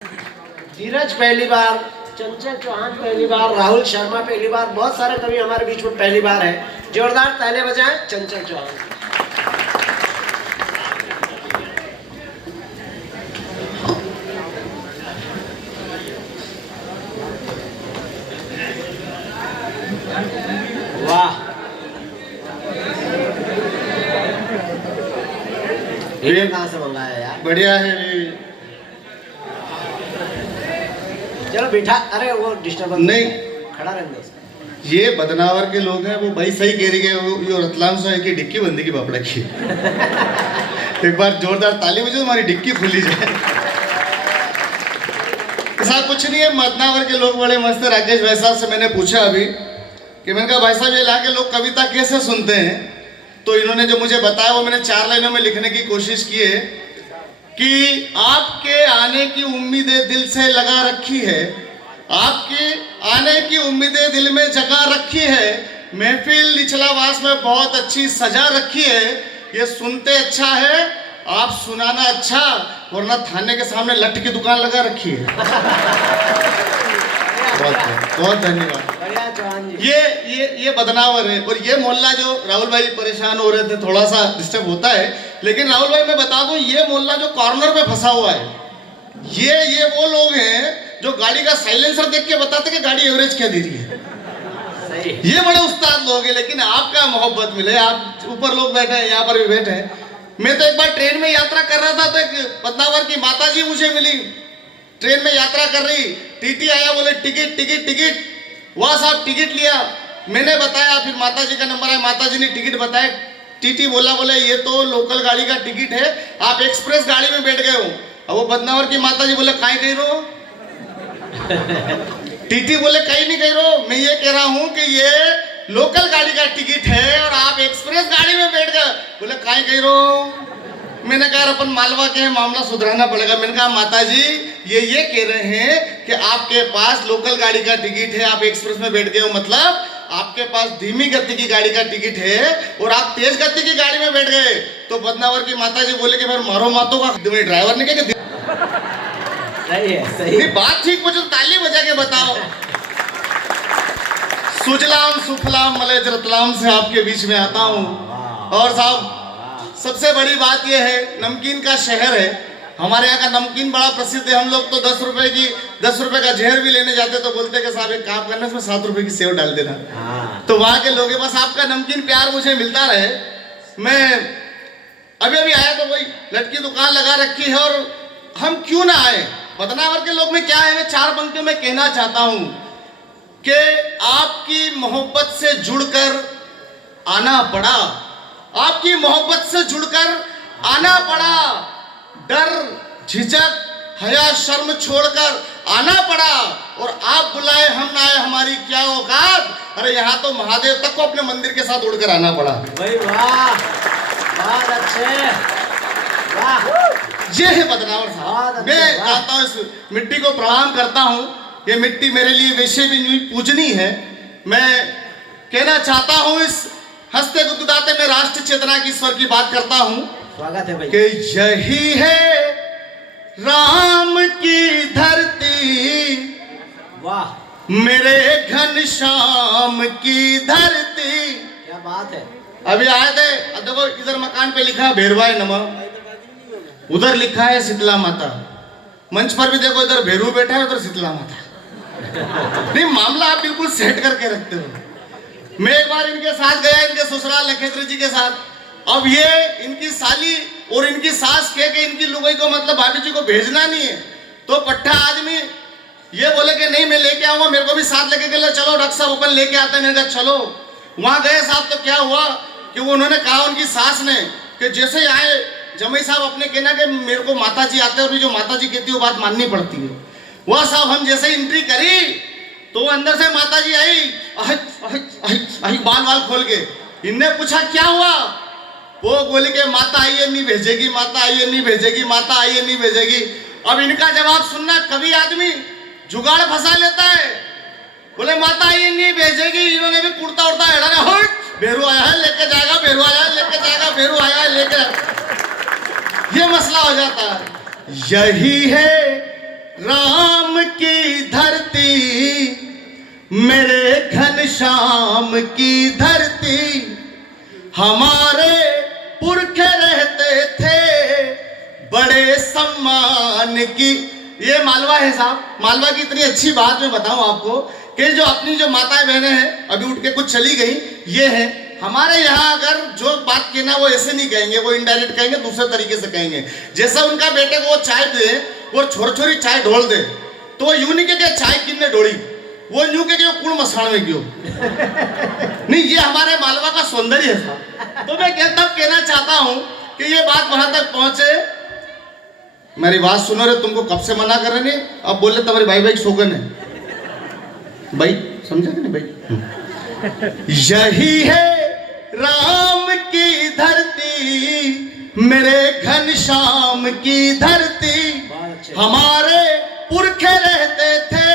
धीरज पहली बार, चंचल चौहान पहली बार, राहुल शर्मा पहली बार, बहुत सारे कवि हमारे बीच में पहली बार है। जोरदार तालियां बजाएं चंचल चौहान। वाह, ये कहाँ से मंगाया यार? बढ़िया है। चलो बैठा। अरे वो डिस्टर्बेंस नहीं, खड़ा रहने दो। ये बदनावर के लोग हैं। वो भाई सही कह रही है। वो रतलाम से है कि डिक्की बंदी की पापड़ा की। एक बार जोरदार ताली बजाओ, हमारी डिक्की खुली जाए। ऐसा कुछ नहीं है। बदनावर के लोग बड़े मस्त हैं। राकेश भाई साहब से मैंने पूछा अभी कि मैंने कहा भाई साहब ये ला के लोग कविता कैसे सुनते हैं, तो इन्होंने जो मुझे बताया वो मैंने 4 लाइनों में लिखने की कोशिश की है कि आपके आने की उम्मीदें दिल से लगा रखी है, आपके आने की उम्मीदें दिल में जगा रखी है, महफिल निचलावास में बहुत अच्छी सजा रखी है, ये सुनते अच्छा है, आप सुनाना अच्छा, वरना थाने के सामने लठ की दुकान लगा रखी है। बहुत धन्यवाद। बढ़िया चौहान जी। ये बदनावर है। और ये मोहल्ला जो राहुल भाई परेशान हो रहे थे, थोड़ा सा डिस्टर्ब होता है, लेकिन राहुल भाई मैं बता दूं, ये मोहल्ला जो कॉर्नर पे फंसा हुआ है, ये वो लोग हैं जो गाड़ी का साइलेंसर देख के बताते कि गाड़ी एवरेज क्या दे रही है। सही। ये बड़े उस्ताद लोग हैं। लेकिन आपका मोहब्बत मिले, आप ऊपर लोग बैठे हैं, यहाँ पर भी बैठे हैं। मैं तो एक बार ट्रेन में यात्रा कर रहा था तो एक बदनावर की माता जी मुझे मिली। ट्रेन में यात्रा कर रही, टीटी आया, बोले टिकट टिकट टिकट। वाह साहब टिकट लिया, मैंने बताया, फिर माता जी का नंबर है, माता जी ने टिकट बताया। टीटी बोले ये तो लोकल गाड़ी का टिकट है, आप एक्सप्रेस गाड़ी में बैठ गए हो। अब वो बदनावर की माता जी बोले काहे कह रहे हो? टीटी बोले कहीं नहीं कह रहे हो, मैं ये कह रहा हूं कि ये लोकल गाड़ी का टिकट है और आप एक्सप्रेस गाड़ी में बैठ गए। बोले काहे कह रहे हो? मैंने कहा अपन मालवा के हैं, मामला सुधराना पड़ेगा। मैंने कहा माता जी ये कह रहे हैं कि आपके पास लोकल गाड़ी का टिकट है, आप एक्सप्रेस में बैठ गए हो, मतलब आपके पास धीमी गति की गाड़ी का टिकट है और आप तेज गति की गाड़ी में बैठ गए। तो बदनावर की माता जी बोले कि फिर मारो मातो का ड्राइवर ने कहा सही है, सही। बात ठीक पूछो, ताली बजा के बताओ। सुजलाम सुफलाम मलय रतलाम से आपके बीच में आता हूँ। और साहब सबसे बड़ी बात यह है, नमकीन का शहर है हमारे यहाँ का। नमकीन बड़ा प्रसिद्ध है। हम लोग तो 10 रुपए का जहर भी लेने जाते तो बोलते कि साहब एक काम करना, इसमें 7 रुपए की सेव डाल देना। तो वहाँ के लोग बस आपका नमकीन प्यार मुझे मिलता रहे। मैं अभी आया तो वही लटकी दुकान लगा रखी है। और हम क्यों ना आए, बदनावर के लोग में क्या है, मैं 4 पंक्तियों में कहना चाहता हूँ कि आपकी मोहब्बत से जुड़कर आना पड़ा, आपकी मोहब्बत से जुड़कर आना पड़ा, डर झिझक हया शर्म छोड़कर आना पड़ा, और आप बुलाए हम ना आए, हमारी क्या औकात। अरे यहाँ तो महादेव तक को अपने मंदिर के साथ उड़कर आना पड़ा। भाई वाह, बहुत अच्छे, वाह। ये है बदनावर साहब। मैं चाहता हूँ इस मिट्टी को प्रणाम करता हूँ। ये मिट्टी मेरे लिए वैसे भी पूजनी है। मैं कहना चाहता हूँ, इस हंसते गुदगुदाते में राष्ट्र चेतना की स्वर की बात करता हूँ। स्वागत है भाई। कि यही है राम की धरती, वाह, मेरे घनश्याम की धरती। क्या बात है। अभी आए थे, अब देखो इधर मकान पे लिखा है भैरवाय नमः, उधर लिखा है शीतला माता। मंच पर भी देखो, इधर भैरू बैठा है, उधर शीतला माता। नहीं, मामला आप बिल्कुल सेट करके रखते हो। मैं एक बार इनके साथ गया, इनके ससुराल लखेत्र जी के साथ। अब ये इनकी साली और इनकी सास कह के इनकी लुगाई को, मतलब भाभी जी को भेजना नहीं है, तो पट्टा आदमी ये बोले कि नहीं मैं लेके आऊंगा, मेरे को भी साथ लेके गए। चलो डॉक्टर साहब अपन लेके आते हैं। मैंने कहा चलो। वहां गए साहब, तो क्या हुआ कि वो उन्होंने कहा उनकी सास ने कि जैसे ही आए जमाई साहब अपने कहना कि मेरे को माता जी आते हैं, और जो माता जी कहती है वो बात माननी पड़ती है। वह साहब हम जैसे एंट्री करी तो अंदर से माता जी आई बाल खोल के। इनने पूछा क्या हुआ, वो बोली कि माता आइए नहीं भेजेगी, माता आइए नहीं भेजेगी, माता आइए नहीं भेजेगी। अब इनका जवाब सुनना, कभी आदमी जुगाड़ फंसा लेता है। बोले माता आइए नहीं भेजेगी, इन्होंने भी कुर्ता उड़ता है, भेरू आया है लेके जाएगा, भेरू आया है लेके जाएगा, भेरू आया है लेके, ये मसला हो जाता है। यही है राम की धरती, मेरे घनश्याम की धरती, हमारे पुरखे रहते थे बड़े सम्मान की। ये मालवा है साहब। मालवा की इतनी अच्छी बात मैं बताऊं आपको कि जो अपनी जो माताएं बहनें हैं अभी उठ के कुछ चली गई, ये है हमारे यहाँ अगर जो बात कहना वो ऐसे नहीं कहेंगे, वो इनडायरेक्ट कहेंगे, दूसरे तरीके से कहेंगे। जैसा उनका बेटे को वो चाय दे, वो छोर छोरी चाय ढोल दे, तो वो यूं नहीं कहे चाय किन्ने ढोली, वो यूं कहे कुण मसाण में क्यों। नहीं, ये हमारे मालवा का सौंदर्य है साहब। तो मैं तब कहना चाहता हूं कि ये बात वहां तक पहुंचे। मेरी बात सुनो रे, तुमको कब से मना कर रहे हैं, अब बोले तुम्हारी भाई भाई शोगन है भाई, समझा कि नहीं भाई। यही है राम की धरती, मेरे घनश्याम की धरती, हमारे पुरखे रहते थे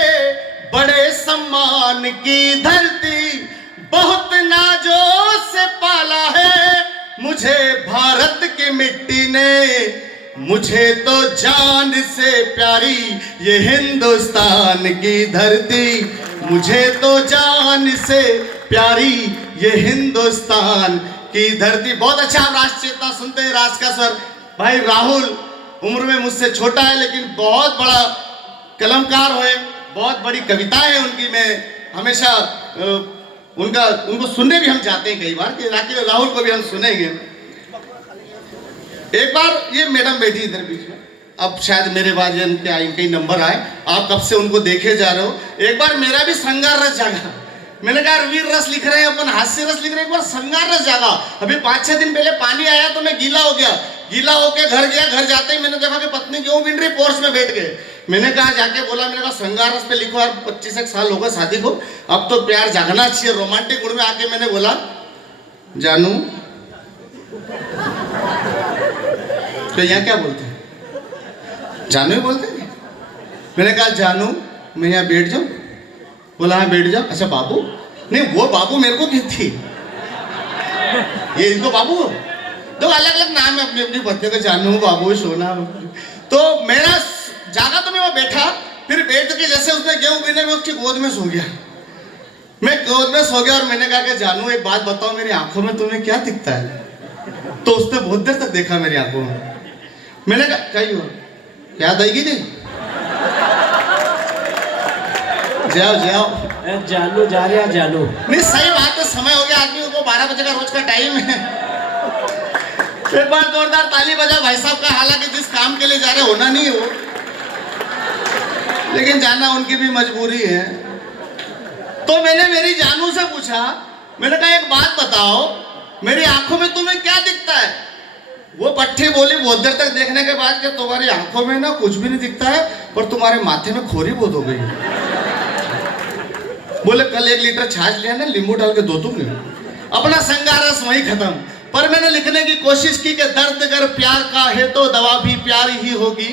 बड़े सम्मान की धरती। बहुत नाजों से पाला है मुझे भारत की मिट्टी ने, मुझे तो जान से प्यारी ये हिंदुस्तान की धरती, मुझे तो जान से प्यारी ये हिंदुस्तान की धरती। बहुत अच्छा आप राष्ट्र चेतना सुनते हैं, राज का स्वर। भाई राहुल उम्र में मुझसे छोटा है लेकिन बहुत बड़ा कलमकार है, बहुत बड़ी कविताएं हैं उनकी। मैं हमेशा उनको सुनने भी हम जाते हैं कई बार कि राहुल को भी हम सुनेंगे। एक बार ये मैडम बैठी इधर बीच में, अब शायद मेरे बाद इनके नंबर आए, आप कब से उनको देखे जा रहे हो। एक बार मेरा भी श्रृंगार रस जागा, मैंने कहा वीर रस लिख रहे हैं अपन, हास्य रस लिख रहे हैं, एक बार श्रृंगार रस जागा। अभी 5-6 दिन पहले पानी आया तो मैं गीला हो गया, गीला होके घर गया, घर जाते ही मैंने देखा कि पत्नी क्यों बिन रही, पोर्च में बैठ गए। मैंने कहा जाके बोला, मैंने कहा श्रृंगार रस पे लिखो यार, 25 साल हो गए शादी को, अब तो प्यार जागना चाहिए। रोमांटिक मूड में आके मैंने बोला, जानू तो यहाँ क्या बोलते हैं, जानू ही बोलते हैं। मैंने कहा जानू मैं यहाँ बैठ जाऊं, बोला हाँ बैठ जाओ। अच्छा बाबू, नहीं वो बाबू मेरे को कहती, ये इनको बाबू, तो अलग अलग नाम है अपनी अपनी पत्नी का, जानू बाबू सोना। तो मेरा जागा तो मैं वहां बैठा, फिर बैठ के जैसे उसने गेहूं पीने में उसकी गोद में सो गया, मैं गोद में सो गया और मैंने कहा कि जानू एक बात बताओ, मेरी आंखों में तुम्हें क्या दिखता है। तो उसने बहुत देर तक देखा मेरी आंखों में। मैंने कहा क्या हुआ, क्या देगी थी, जाओ जाओ जानू जा रहा जानू। नहीं सही बात है, समय हो गया, आदमी को 12 बजे का रोज का टाइम है। एक बार जोरदार ताली बजाओ भाई साहब का, हालांकि जिस काम के लिए जा रहे होना नहीं हो, लेकिन जाना उनकी भी मजबूरी है। तो मैंने मेरी जानू से पूछा, मैंने कहा एक बात बताओ, मेरी आंखों में तुम्हें क्या दिखता है। वो पट्टी बोली बहुत देर तक देखने के बाद कि तुम्हारी आंखों में ना कुछ भी नहीं दिखता है, पर तुम्हारे माथे में खोरी बहुत हो गई। बोले कल 1 लीटर छाछ लिया ना, नींबू डाल के धो दूंगी। अपना संगारस वही खत्म। पर मैंने लिखने की कोशिश की कि दर्द अगर प्यार का है तो दवा भी प्यार ही होगी,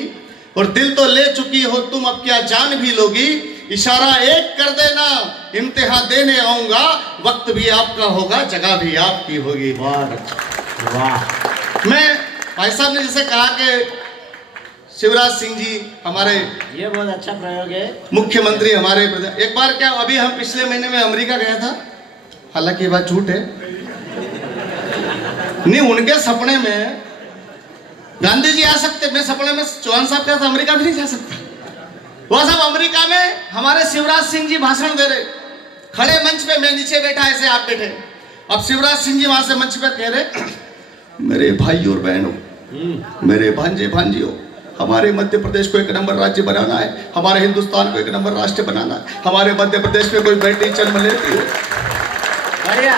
और दिल तो ले चुकी हो तुम, अब क्या जान भी लोगी। इशारा एक कर देना, इम्तिहान देने आऊंगा, वक्त भी आपका होगा, जगह भी आपकी होगी। वाह। मैं भाई साहब ने जैसे कहा कि शिवराज सिंह जी हमारे, ये बहुत अच्छा प्रयोग है, मुख्यमंत्री हमारे। एक बार क्या, अभी हम पिछले महीने में अमेरिका गया था, हालांकि ये बात झूठ है, नहीं उनके सपने में गांधी जी आ सकते, मैं सपने में चौहान साहब का था, अमेरिका भी नहीं जा सकता। वो सब अमेरिका में हमारे शिवराज सिंह जी भाषण दे रहे, खड़े मंच पे, मैं नीचे बैठा, ऐसे आप बैठे। अब शिवराज सिंह जी वहां से मंच पे कह रहे, मेरे भाई और बहनों, मेरे भांजे भांजियों, हमारे मध्य प्रदेश को 1 नंबर राज्य बनाना है, हमारे हिंदुस्तान को 1 नंबर राष्ट्र बनाना है। हमारे मध्य प्रदेश में कोई बेटी जन्म लेती है, बढ़िया,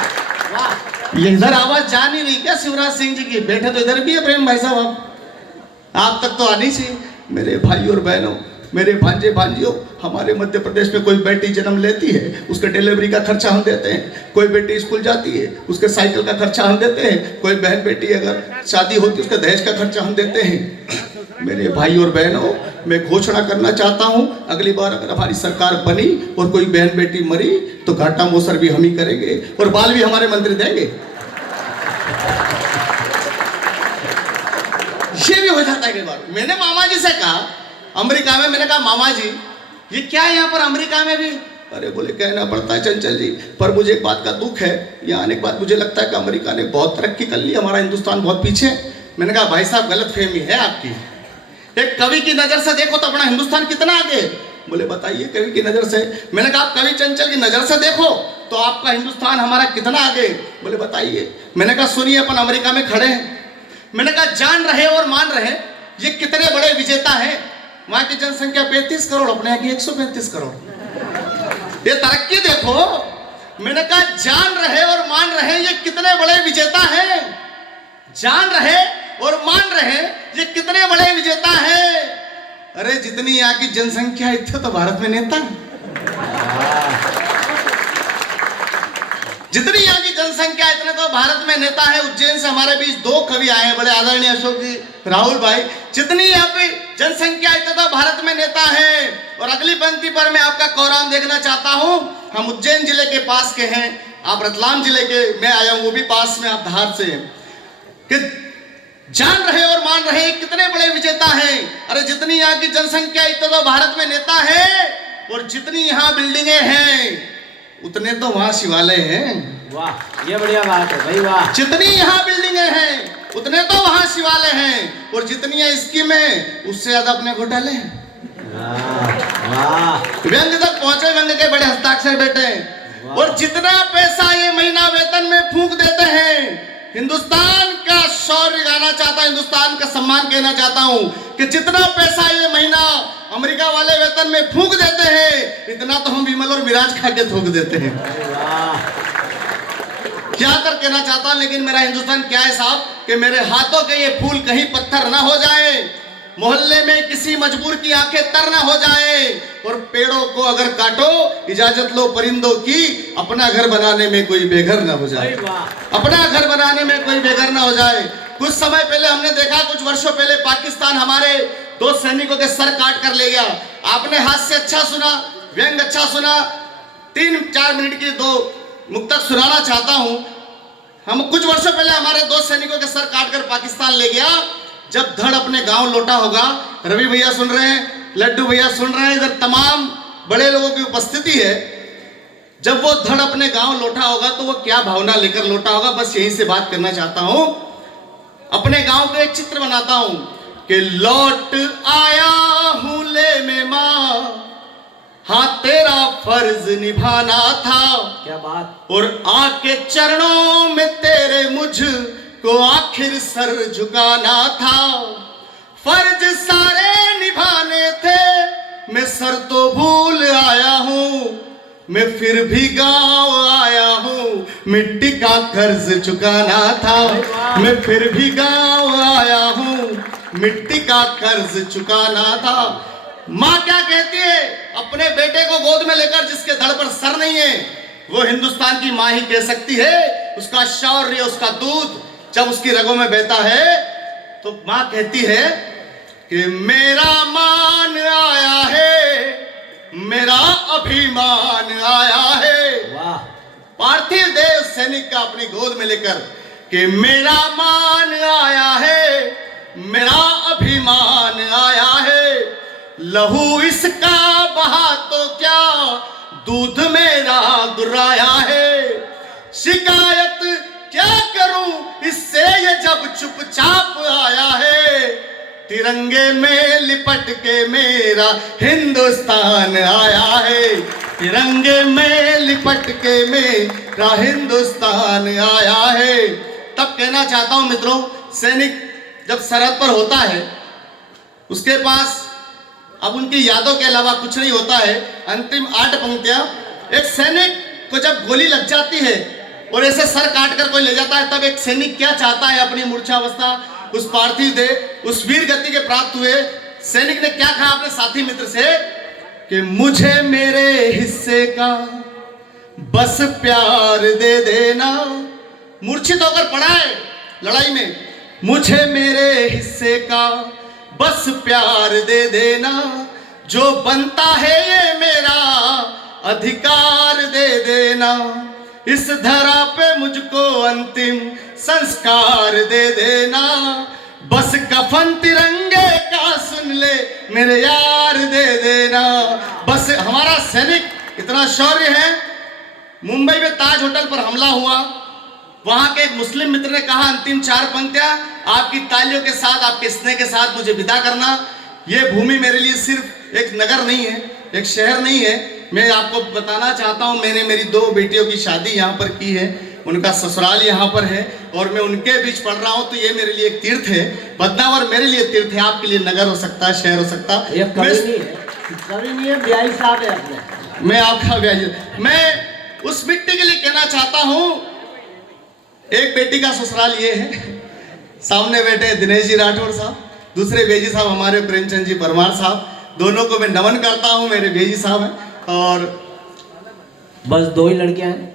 वाह। ये इधर आवाज जा नहीं रही क्या शिवराज सिंह जी की? बैठे तो इधर भी है प्रेम भाई साहब, आप तक तो आनी चाहिए। मेरे भाई और बहनों, मेरे भांजे भांजियों, हमारे मध्य प्रदेश में कोई बेटी जन्म लेती है, उसके डिलीवरी का खर्चा हम देते हैं। कोई बेटी स्कूल जाती है, उसके साइकिल का खर्चा हम देते हैं। कोई बहन बेटी अगर शादी होती है, उसके दहेज का खर्चा हम देते हैं। मेरे भाई और बहनों, मैं घोषणा करना चाहता हूं, अगली बार अगर हमारी सरकार बनी और कोई बहन बेटी मरी तो घाटा मोसर भी हम ही करेंगे और बाल भी हमारे मंत्री देंगे। ये भी हो जाता है कई बार। मैंने मामा जी से कहा अमेरिका में। मैंने कहा मामा जी ये क्या है यहाँ पर अमेरिका में भी? अरे बोले कहना पड़ता है चंचल जी, पर मुझे एक बात का दुख है, यहाँ आने के बाद मुझे लगता है कि अमेरिका ने बहुत तरक्की कर ली, हमारा हिंदुस्तान बहुत पीछे। मैंने कहा भाई साहब गलत फहमी है आपकी, एक कवि की नज़र से देखो तो अपना हिंदुस्तान कितना आगे। बोले बताइए कवि की नज़र से? मैंने कहा आप कवि चंचल की नज़र से देखो तो आपका हिंदुस्तान हमारा कितना आगे। बोले बताइए। मैंने कहा सुनिए अपन अमेरिका में खड़े हैं, मैंने कहा जान रहे और मान रहे ये कितने बड़े विजेता हैं। वहां की जनसंख्या 35 करोड़, अपने यहाँ की 135 करोड़। ये तरक्की देखो। मैंने कहा जान रहे और मान रहे ये कितने बड़े विजेता हैं, जान रहे और मान रहे ये कितने बड़े विजेता हैं। अरे जितनी यहाँ की जनसंख्या इतने तो भारत में नेता है। जितनी यहाँ की जनसंख्या इतने तो भारत में नेता है। उज्जैन से हमारे बीच 2 कवि आए हैं, बड़े आदरणीय अशोक जी, राहुल भाई। जितनी यहाँ पे जनसंख्या इतने तो भारत में नेता है। और अगली पंक्ति पर मैं आपका कौराम देखना चाहता हूँ। हम उज्जैन जिले के पास के हैं, आप रतलाम जिले के, मैं आया हूँ वो भी पास में, आप धार से। कि जान रहे और मान रहे कितने बड़े विजेता हैं। अरे जितनी यहाँ की जनसंख्या इतने तो भारत में नेता है, और जितनी यहाँ बिल्डिंगे हैं उतने तो वहां शिवालय हैं। वाह, ये बढ़िया बात है भाई, वाह। जितनी यहाँ बिल्डिंगे हैं उतने तो वहां शिवालय हैं, और जितनी है स्कीमें उससे ज्यादा अपने घोटाले हैं। व्यंग तक पहुंचे, व्यंग के बड़े हस्ताक्षर बेटे। और जितना पैसा ये महीना वेतन में फूंक देते हैं, हिंदुस्तान का शौर्य गाना चाहता, हिंदुस्तान का सम्मान कहना चाहता हूं कि जितना पैसा ये महीना अमेरिका वाले वेतन में फूंक देते हैं, इतना तो हम विमल और मिराज खा के थूक देते हैं। क्या कर कहना चाहता, लेकिन मेरा हिंदुस्तान क्या है साहब कि मेरे हाथों के ये फूल कहीं पत्थर ना हो जाए, मोहल्ले में किसी मजबूर की आंखें तर ना हो जाए, और पेड़ों को अगर काटो इजाजत लो परिंदों की, अपना घर बनाने में कोई बेघर ना हो जाए, अपना घर बनाने में कोई बेघर ना हो जाए। कुछ समय पहले हमने देखा, कुछ वर्षों पहले पाकिस्तान हमारे 2 सैनिकों के सर काट कर ले गया। आपने हास्य अच्छा सुना, व्यंग अच्छा सुना, 3-4 मिनट की 2 मुक्तक सुनाना चाहता हूं। हम कुछ वर्षों पहले हमारे 2 सैनिकों के सर काट कर पाकिस्तान ले गया। जब धड़ अपने गांव लौटा होगा, रवि भैया सुन रहे हैं, लड्डू भैया सुन रहे हैं, इधर तमाम बड़े लोगों की उपस्थिति है। जब वो धड़ अपने गांव लौटा होगा तो वो क्या भावना लेकर लौटा होगा, बस यहीं से बात करना चाहता हूं। अपने गांव का एक चित्र बनाता हूं कि लौट आया हूं ले में मां, हाँ तेरा फर्ज निभाना था, क्या बात। और आके चरणों में तेरे मुझ को आखिर सर झुकाना था। फर्ज सारे निभाने थे, मैं सर तो भूल आया हूं, मैं फिर भी गांव आया हूं, मिट्टी का कर्ज चुकाना था। मैं फिर भी गांव आया हूं, मिट्टी का कर्ज चुकाना था। माँ क्या कहती है अपने बेटे को गोद में लेकर, जिसके धड़ पर सर नहीं है, वो हिंदुस्तान की माँ ही कह सकती है। उसका शौर्य, उसका दूध जब उसकी रगों में बहता है तो माँ कहती है कि मेरा मान आया है, मेरा अभिमान आया है। वाह। पार्थिव देव सैनिक का अपनी गोद में लेकर कि मेरा मान आया है, मेरा अभिमान आया है। लहू इसका बहा तो क्या, दूध मेरा दुराया है। शिकायत क्या करूं इससे ये जब चुपचाप आया है, तिरंगे में लिपट के मेरा हिंदुस्तान आया है। तिरंगे में लिपट के मेरा हिंदुस्तान आया है। तब कहना चाहता हूं मित्रों, सैनिक जब सरहद पर होता है, उसके पास अब उनकी यादों के अलावा कुछ नहीं होता है। अंतिम 8 पंक्तियां, एक सैनिक को जब गोली लग जाती है और ऐसे सर काट कर कोई ले जाता है, तब एक सैनिक क्या चाहता है, अपनी मूर्छावस्था उस पार्थिव देह, उस वीर गति के प्राप्त हुए सैनिक ने क्या कहा अपने साथी मित्र से कि मुझे मेरे हिस्से का बस प्यार दे देना। मूर्छित होकर पड़ा है लड़ाई में, मुझे मेरे हिस्से का बस प्यार दे देना, जो बनता है ये मेरा अधिकार दे देना। इस धरा पे मुझको अंतिम संस्कार दे देना, बस कफन तिरंगे का सुन ले मेरे यार दे देना। बस हमारा सैनिक इतना शौर्य है। मुंबई में ताज होटल पर हमला हुआ, वहां के एक मुस्लिम मित्र ने कहा अंतिम 4 पंक्तियां आपकी तालियों के साथ, आपके स्नेह के साथ मुझे विदा करना। ये भूमि मेरे लिए सिर्फ एक नगर नहीं है, एक शहर नहीं है। मैं आपको बताना चाहता हूं, मैंने मेरी 2 बेटियों की शादी यहाँ पर की है, उनका ससुराल यहाँ पर है और मैं उनके बीच पढ़ रहा हूँ, तो ये मेरे लिए एक तीर्थ है। बदनावर मेरे लिए तीर्थ है, आपके लिए नगर हो सकता है, शहर हो सकता है। ये कवि नहीं है, कवि नहीं है, ब्याही साहब है अपने। मैं आपका ब्याही, मैं उस मिट्टी के लिए कहना चाहता हूँ। एक बेटी का ससुराल ये है, सामने बैठे दिनेश जी राठौर साहब, दूसरे बेजी साहब हमारे प्रेमचंद जी परमार साहब, दोनों को मैं नमन करता हूँ, मेरे बेजी साहब हैं। और बस 2 ही लड़कियां हैं।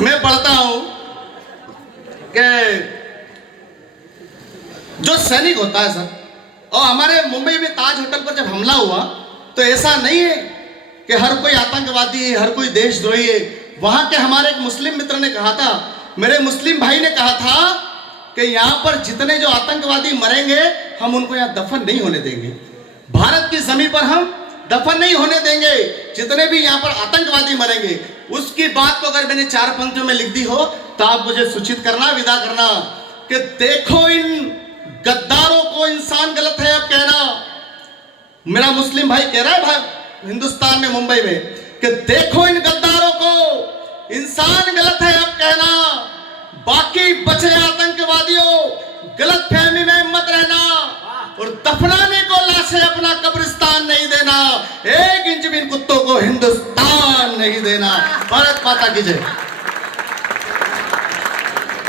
मैं पढ़ता हूं कि जो सैनिक होता है सर, और हमारे मुंबई में ताज होटल पर जब हमला हुआ तो ऐसा नहीं है कि हर कोई आतंकवादी है, हर कोई देशद्रोही है। वहां के हमारे एक मुस्लिम मित्र ने कहा था, मेरे मुस्लिम भाई ने कहा था कि यहां पर जितने जो आतंकवादी मरेंगे हम उनको यहां दफन नहीं होने देंगे। भारत की जमीन पर हम दफन नहीं होने देंगे, जितने भी यहाँ पर आतंकवादी मरेंगे। उसकी बात को अगर मैंने 4 पंक्तियों में लिख दी हो तो आप मुझे सूचित करना, विदा करना कि देखो इन गद्दारों को इंसान गलत है अब कहना। मेरा मुस्लिम भाई कह रहा है भाई हिंदुस्तान में, मुंबई में, कि देखो इन गद्दारों को इंसान गलत है अब कहना। बाकी बचे आतंकवादियों गलत फहमी में मत रहना और दफनाने को लाशें अपना कब्रिस्तान नहीं देना, 1 इंच भी इन कुत्तों को हिंदुस्तान नहीं देना। भारत माता की जय।